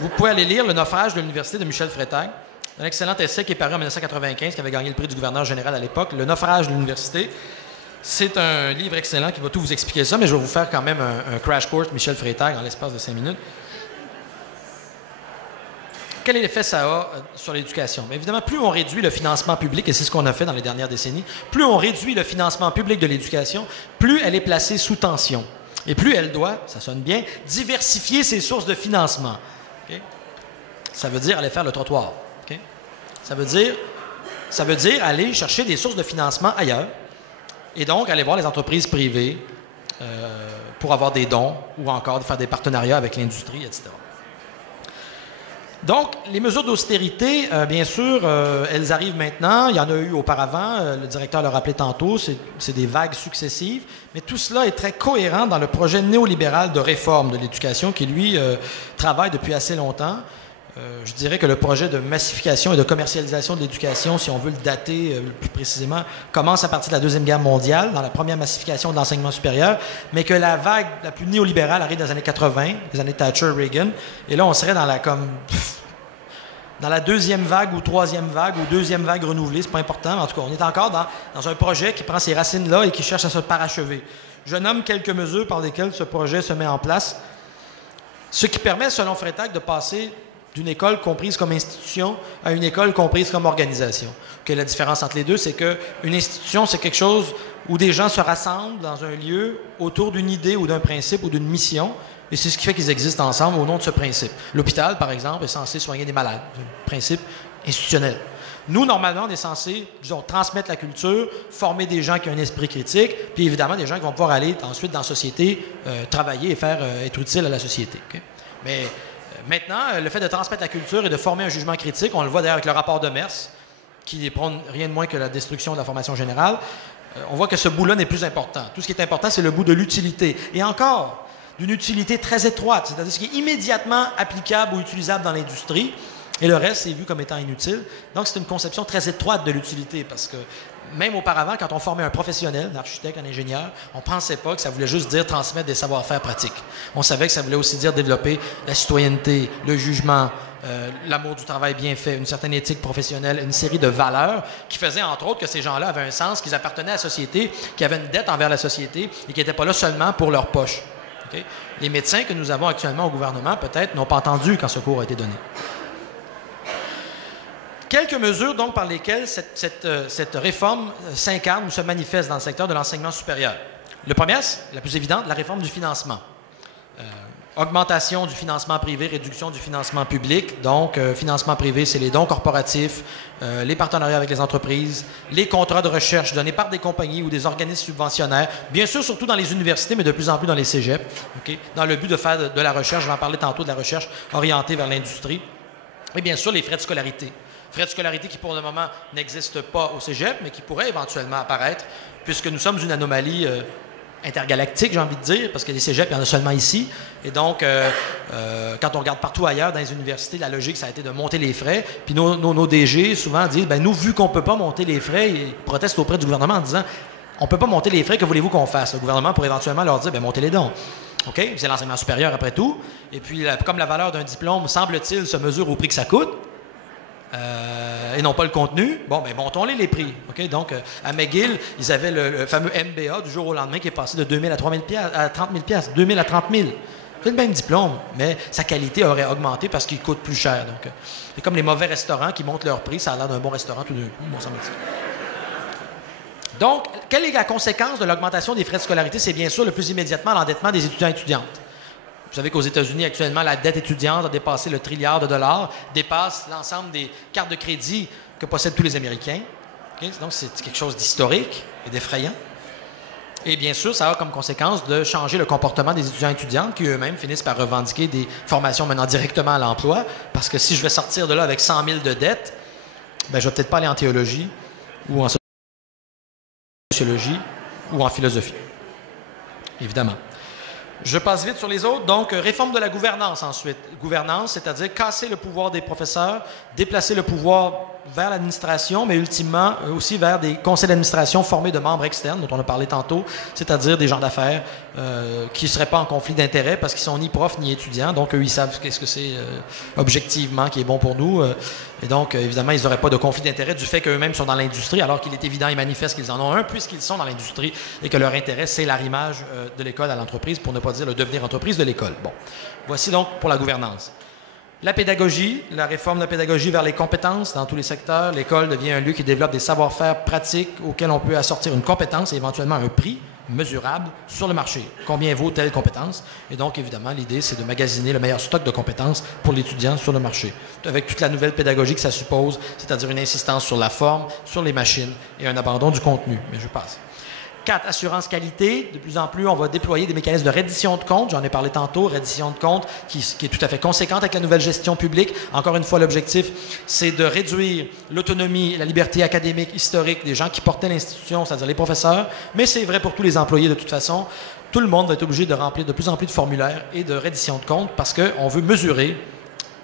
vous pouvez aller lire Le naufrage de l'université de Michel Freytag, un excellent essai qui est paru en 1995, qui avait gagné le prix du gouverneur général à l'époque, Le naufrage de l'université. C'est un livre excellent qui va tout vous expliquer ça, mais je vais vous faire quand même un crash course Michel Freytag en l'espace de 5 minutes. Quel effet ça a sur l'éducation? Bien évidemment, plus on réduit le financement public, et c'est ce qu'on a fait dans les dernières décennies, plus on réduit le financement public de l'éducation, plus elle est placée sous tension. Et plus elle doit, ça sonne bien, diversifier ses sources de financement. Okay? Ça veut dire aller faire le trottoir. Okay? Ça veut dire aller chercher des sources de financement ailleurs, et donc aller voir les entreprises privées pour avoir des dons, ou encore faire des partenariats avec l'industrie, etc. Donc, les mesures d'austérité, bien sûr, elles arrivent maintenant. Il y en a eu auparavant. Le directeur l'a rappelé tantôt. C'est des vagues successives. Mais tout cela est très cohérent dans le projet néolibéral de réforme de l'éducation qui, lui, travaille depuis assez longtemps. Je dirais que le projet de massification et de commercialisation de l'éducation, si on veut le dater plus précisément, commence à partir de la Deuxième Guerre mondiale, dans la première massification de l'enseignement supérieur, mais que la vague la plus néolibérale arrive dans les années 80, les années Thatcher-Reagan, et là, on serait dans la deuxième vague ou troisième vague ou deuxième vague renouvelée, c'est pas important, mais en tout cas, on est encore dans un projet qui prend ces racines-là et qui cherche à se parachever. Je nomme quelques mesures par lesquelles ce projet se met en place, ce qui permet, selon Freytag, de passer d'une école comprise comme institution à une école comprise comme organisation. Okay, la différence entre les deux, c'est qu'une institution, c'est quelque chose où des gens se rassemblent dans un lieu autour d'une idée ou d'un principe ou d'une mission, et c'est ce qui fait qu'ils existent ensemble au nom de ce principe. L'hôpital, par exemple, est censé soigner des malades. C'est un principe institutionnel. Nous, normalement, on est censé, disons, transmettre la culture, former des gens qui ont un esprit critique, puis évidemment, des gens qui vont pouvoir aller ensuite dans la société, travailler et être utiles à la société. Okay? Mais maintenant, le fait de transmettre la culture et de former un jugement critique, on le voit d'ailleurs avec le rapport de Mers, qui prône rien de moins que la destruction de la formation générale, on voit que ce bout-là n'est plus important. Tout ce qui est important, c'est le bout de l'utilité. Et encore, d'une utilité très étroite, c'est-à-dire ce qui est immédiatement applicable ou utilisable dans l'industrie, et le reste, c'est vu comme étant inutile. Donc, c'est une conception très étroite de l'utilité, parce que même auparavant, quand on formait un professionnel, un architecte, un ingénieur, on ne pensait pas que ça voulait juste dire transmettre des savoir-faire pratiques. On savait que ça voulait aussi dire développer la citoyenneté, le jugement, l'amour du travail bien fait, une certaine éthique professionnelle, une série de valeurs qui faisaient, entre autres, que ces gens-là avaient un sens, qu'ils appartenaient à la société, qu'ils avaient une dette envers la société et qui n'étaient pas là seulement pour leur poche. Okay? Les médecins que nous avons actuellement au gouvernement, peut-être, n'ont pas entendu quand ce cours a été donné. Quelques mesures, donc, par lesquelles cette réforme s'incarne ou se manifeste dans le secteur de l'enseignement supérieur. Le premier, la plus évidente, la réforme du financement. Augmentation du financement privé, réduction du financement public. Donc, financement privé, c'est les dons corporatifs, les partenariats avec les entreprises, les contrats de recherche donnés par des compagnies ou des organismes subventionnaires, bien sûr, surtout dans les universités, mais de plus en plus dans les cégeps, okay, dans le but de faire de la recherche, je vais en parler tantôt, de la recherche orientée vers l'industrie. Et bien sûr, les frais de scolarité. Frais de scolarité qui, pour le moment, n'existent pas au cégep, mais qui pourraient éventuellement apparaître, puisque nous sommes une anomalie intergalactique, j'ai envie de dire, parce que les cégeps, il y en a seulement ici. Et donc, quand on regarde partout ailleurs dans les universités, la logique, ça a été de monter les frais. Puis nos DG, souvent, disent, bien, nous, vu qu'on ne peut pas monter les frais, ils protestent auprès du gouvernement en disant, on ne peut pas monter les frais, que voulez-vous qu'on fasse? Le gouvernement pourrait éventuellement leur dire, bien, montez les dons. OK? C'est l'enseignement supérieur après tout. Et puis, comme la valeur d'un diplôme, semble-t-il, se mesure au prix que ça coûte, et non pas le contenu, bon, ben montons-les les prix. Okay? Donc, à McGill, ils avaient le fameux MBA du jour au lendemain qui est passé de 2 000 à 3 000 à 30 000 2 000 à 30 000. C'est le même diplôme, mais sa qualité aurait augmenté parce qu'il coûte plus cher. Donc, c'est comme les mauvais restaurants qui montent leur prix, ça a l'air d'un bon restaurant tout d'un coup, bon, ça me dit. Donc, quelle est la conséquence de l'augmentation des frais de scolarité? C'est bien sûr le plus immédiatement l'endettement des étudiants et étudiantes. Vous savez qu'aux États-Unis, actuellement, la dette étudiante a dépassé le trilliard de dollars, dépasse l'ensemble des cartes de crédit que possèdent tous les Américains. Okay? Donc, c'est quelque chose d'historique et d'effrayant. Et bien sûr, ça a comme conséquence de changer le comportement des étudiants et étudiantes qui eux-mêmes finissent par revendiquer des formations menant directement à l'emploi. Parce que si je vais sortir de là avec 100 000 de dettes, ben, je ne vais peut-être pas aller en théologie ou en sociologie ou en philosophie. Évidemment. Je passe vite sur les autres. Donc, réforme de la gouvernance ensuite. Gouvernance, c'est-à-dire casser le pouvoir des professeurs, déplacer le pouvoir vers l'administration, mais ultimement aussi vers des conseils d'administration formés de membres externes, dont on a parlé tantôt, c'est-à-dire des gens d'affaires qui ne seraient pas en conflit d'intérêts parce qu'ils sont ni profs ni étudiants. Donc, eux, ils savent qu'est-ce que c'est objectivement qui est bon pour nous. Et donc, évidemment, ils n'auraient pas de conflit d'intérêts du fait qu'eux-mêmes sont dans l'industrie, alors qu'il est évident et manifeste qu'ils en ont un, puisqu'ils sont dans l'industrie et que leur intérêt, c'est l'arrimage de l'école à l'entreprise, pour ne pas dire le devenir entreprise de l'école. Bon, voici donc pour la gouvernance. La pédagogie, la réforme de la pédagogie vers les compétences dans tous les secteurs. L'école devient un lieu qui développe des savoir-faire pratiques auxquels on peut assortir une compétence et éventuellement un prix mesurable sur le marché. Combien vaut telle compétence? Et donc, évidemment, l'idée, c'est de magasiner le meilleur stock de compétences pour l'étudiant sur le marché, avec toute la nouvelle pédagogie que ça suppose, c'est-à-dire une insistance sur la forme, sur les machines et un abandon du contenu. Mais je passe. 4, assurance qualité. De plus en plus, on va déployer des mécanismes de reddition de comptes. J'en ai parlé tantôt, reddition de comptes qui est tout à fait conséquente avec la nouvelle gestion publique. Encore une fois, l'objectif, c'est de réduire l'autonomie et la liberté académique, historique des gens qui portaient l'institution, c'est-à-dire les professeurs. Mais c'est vrai pour tous les employés de toute façon. Tout le monde va être obligé de remplir de plus en plus de formulaires et de reddition de comptes parce qu'on veut mesurer.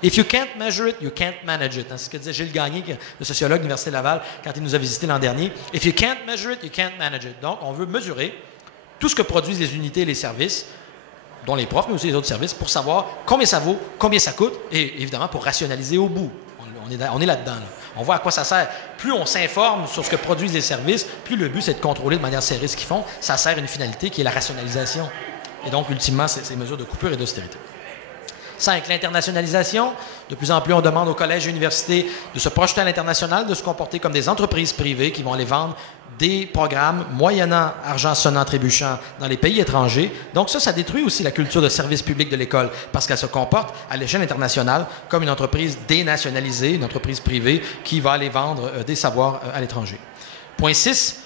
If you can't measure it, you can't manage it. C'est ce que disait Gilles Gagné, le sociologue de l'Université Laval, quand il nous a visités l'an dernier. If you can't measure it, you can't manage it. Donc, on veut mesurer tout ce que produisent les unités et les services, dont les profs, mais aussi les autres services, pour savoir combien ça vaut, combien ça coûte, et évidemment pour rationaliser au bout. On est là-dedans. Là. On voit à quoi ça sert. Plus on s'informe sur ce que produisent les services, plus le but, c'est de contrôler de manière serrée ce qu'ils font. Ça sert à une finalité qui est la rationalisation. Et donc, ultimement, c'est ces mesures de coupure et d'austérité. 5. L'internationalisation. De plus en plus, on demande aux collèges et universités de se projeter à l'international, de se comporter comme des entreprises privées qui vont aller vendre des programmes moyennant argent sonnant trébuchant dans les pays étrangers. Donc ça détruit aussi la culture de service public de l'école parce qu'elle se comporte à l'échelle internationale comme une entreprise dénationalisée, une entreprise privée qui va aller vendre des savoirs à l'étranger. Point 6.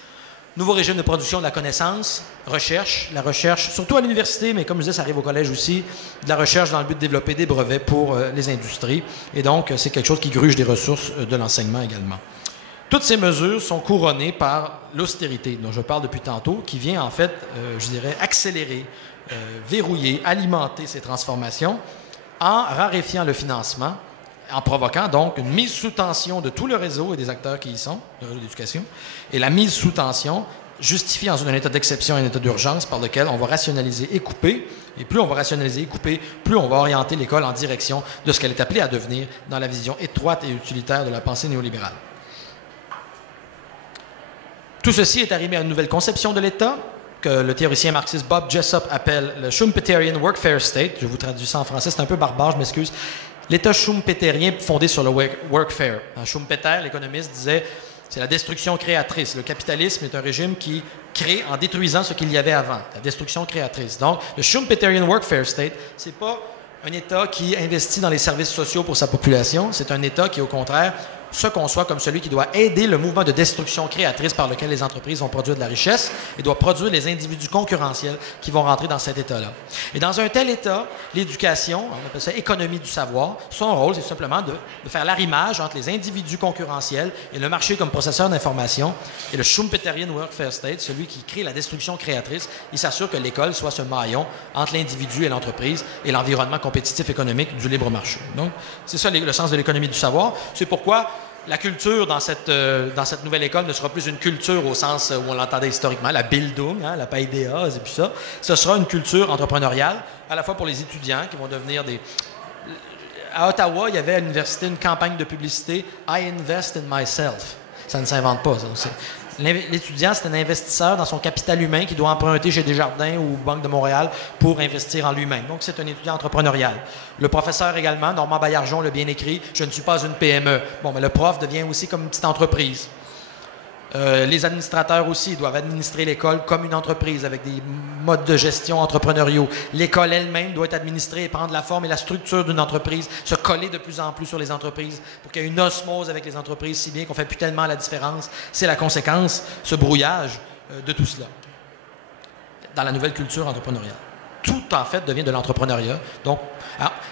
Nouveau régime de production de la connaissance, recherche, la recherche, surtout à l'université, mais comme je disais, ça arrive au collège aussi, de la recherche dans le but de développer des brevets pour les industries. Et donc, c'est quelque chose qui gruge des ressources de l'enseignement également. Toutes ces mesures sont couronnées par l'austérité, dont je parle depuis tantôt, qui vient en fait, je dirais, accélérer, verrouiller, alimenter ces transformations en raréfiant le financement, en provoquant donc une mise sous tension de tout le réseau et des acteurs qui y sont, le réseau d'éducation. Et la mise sous tension justifie dans un état d'exception et un état d'urgence par lequel on va rationaliser et couper. Et plus on va rationaliser et couper, plus on va orienter l'école en direction de ce qu'elle est appelée à devenir dans la vision étroite et utilitaire de la pensée néolibérale. Tout ceci est arrimé à une nouvelle conception de l'État que le théoricien marxiste Bob Jessup appelle le Schumpeterian Workfare State. Je vous traduis ça en français, c'est un peu barbare, je m'excuse. L'État schumpeterien fondé sur le workfare. Schumpeter, l'économiste, disait c'est la destruction créatrice. Le capitalisme est un régime qui crée en détruisant ce qu'il y avait avant. La destruction créatrice. Donc, le Schumpeterian Workfare State, c'est pas un État qui investit dans les services sociaux pour sa population. C'est un État qui, au contraire, se conçoit comme celui qui doit aider le mouvement de destruction créatrice par lequel les entreprises vont produire de la richesse et doit produire les individus concurrentiels qui vont rentrer dans cet État-là. Et dans un tel État, l'éducation, on appelle ça économie du savoir, son rôle, c'est simplement de faire l'arrimage entre les individus concurrentiels et le marché comme processeur d'information. Et le Schumpeterian Workfare State, celui qui crée la destruction créatrice, il s'assure que l'école soit ce maillon entre l'individu et l'entreprise et l'environnement compétitif économique du libre marché. Donc, c'est ça le sens de l'économie du savoir. C'est pourquoi la culture dans cette nouvelle école ne sera plus une culture au sens où on l'entendait historiquement, la Bildung, la Paideia et puis ça. Ce sera une culture entrepreneuriale, à la fois pour les étudiants qui vont devenir des... À Ottawa, il y avait à l'université une campagne de publicité « I invest in myself ». Ça ne s'invente pas, ça. L'étudiant, c'est un investisseur dans son capital humain qui doit emprunter chez Desjardins ou Banque de Montréal pour investir en lui-même. Donc, c'est un étudiant entrepreneurial. Le professeur également, Normand Baillargeon l'a bien écrit, « Je ne suis pas une PME ». Bon, mais le prof devient aussi comme une petite entreprise. Les administrateurs aussi doivent administrer l'école comme une entreprise avec des modes de gestion entrepreneuriaux. L'école elle-même doit être administrée et prendre la forme et la structure d'une entreprise, se coller de plus en plus sur les entreprises pour qu'il y ait une osmose avec les entreprises, si bien qu'on ne fait plus tellement la différence. C'est la conséquence, ce brouillage de tout cela dans la nouvelle culture entrepreneuriale. Tout, en fait, devient de l'entrepreneuriat. Donc,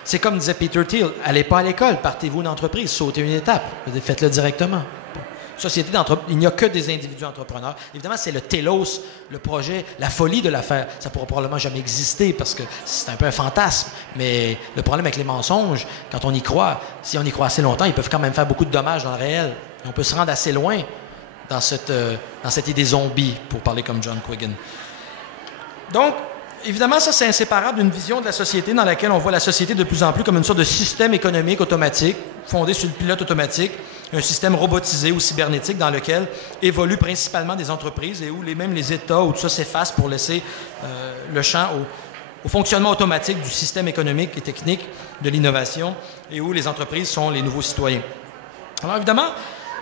c'est comme disait Peter Thiel, allez pas à l'école, partez-vous une entreprise, sautez une étape, faites-le directement. Société il n'y a que des individus entrepreneurs. Évidemment, c'est le télos, le projet, la folie de l'affaire. Ça ne pourra probablement jamais exister parce que c'est un peu un fantasme. Mais le problème avec les mensonges, quand on y croit, si on y croit assez longtemps, ils peuvent quand même faire beaucoup de dommages dans le réel. On peut se rendre assez loin dans cette idée zombie, pour parler comme John Quiggin. Donc, évidemment, ça, c'est inséparable d'une vision de la société dans laquelle on voit la société de plus en plus comme une sorte de système économique automatique, fondé sur le pilote automatique, un système robotisé ou cybernétique dans lequel évoluent principalement des entreprises et où même les États, où tout ça s'efface pour laisser le champ au fonctionnement automatique du système économique et technique de l'innovation et où les entreprises sont les nouveaux citoyens. Alors, évidemment,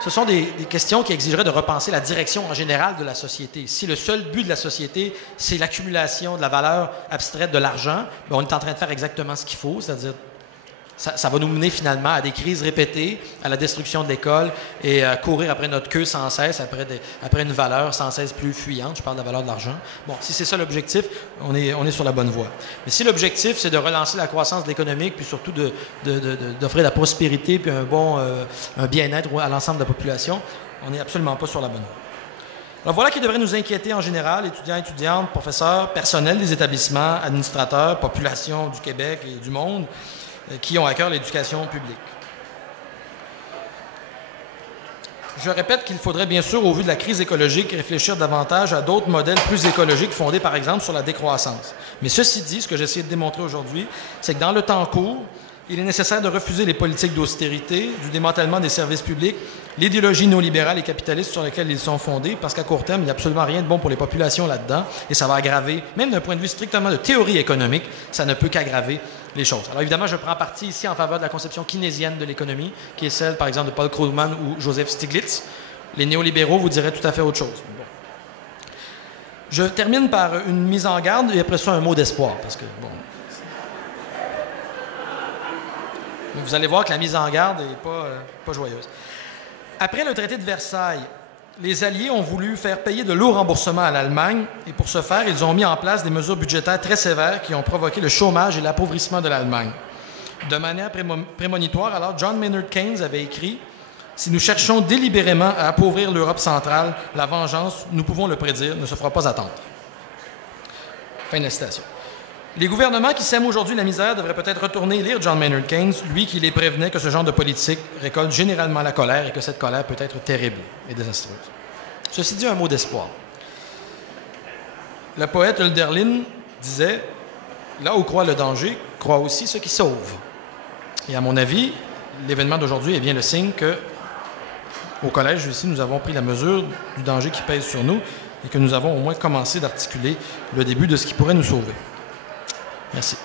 ce sont des questions qui exigeraient de repenser la direction en général de la société. Si le seul but de la société, c'est l'accumulation de la valeur abstraite de l'argent, bien, on est en train de faire exactement ce qu'il faut, c'est-à-dire ça va nous mener finalement à des crises répétées, à la destruction de l'école et à courir après notre queue sans cesse, après une valeur sans cesse plus fuyante. Je parle de la valeur de l'argent. Bon, si c'est ça l'objectif, on est sur la bonne voie. Mais si l'objectif, c'est de relancer la croissance de l'économique, puis surtout d'offrir la prospérité puis un bien-être à l'ensemble de la population, on n'est absolument pas sur la bonne voie. Alors voilà qui devrait nous inquiéter en général, étudiants, étudiantes, professeurs, personnel des établissements, administrateurs, population du Québec et du monde, qui ont à cœur l'éducation publique. Je répète qu'il faudrait bien sûr, au vu de la crise écologique, réfléchir davantage à d'autres modèles plus écologiques fondés, par exemple, sur la décroissance. Mais ceci dit, ce que j'essaie de démontrer aujourd'hui, c'est que dans le temps court, il est nécessaire de refuser les politiques d'austérité, du démantèlement des services publics, l'idéologie néolibérale et capitaliste sur laquelle ils sont fondés, parce qu'à court terme, il n'y a absolument rien de bon pour les populations là-dedans, et ça va aggraver, même d'un point de vue strictement de théorie économique, ça ne peut qu'aggraver les choses. Alors évidemment, je prends parti ici en faveur de la conception keynésienne de l'économie, qui est celle, par exemple, de Paul Krugman ou Joseph Stiglitz. Les néolibéraux vous diraient tout à fait autre chose. Bon. Je termine par une mise en garde et après ça, un mot d'espoir, parce que, bon... Vous allez voir que la mise en garde n'est pas joyeuse. Après le traité de Versailles, les Alliés ont voulu faire payer de lourds remboursements à l'Allemagne et pour ce faire, ils ont mis en place des mesures budgétaires très sévères qui ont provoqué le chômage et l'appauvrissement de l'Allemagne. De manière prémonitoire, alors, John Maynard Keynes avait écrit « Si nous cherchons délibérément à appauvrir l'Europe centrale, la vengeance, nous pouvons le prédire, ne se fera pas attendre. » Fin de la citation. Les gouvernements qui sèment aujourd'hui la misère devraient peut-être retourner lire John Maynard Keynes, lui qui les prévenait que ce genre de politique récolte généralement la colère et que cette colère peut être terrible et désastreuse. Ceci dit, un mot d'espoir. Le poète Hölderlin disait « Là où croit le danger, croit aussi ce qui sauve. » Et à mon avis, l'événement d'aujourd'hui est bien le signe que, au collège ici, nous avons pris la mesure du danger qui pèse sur nous et que nous avons au moins commencé d'articuler le début de ce qui pourrait nous sauver. Merci.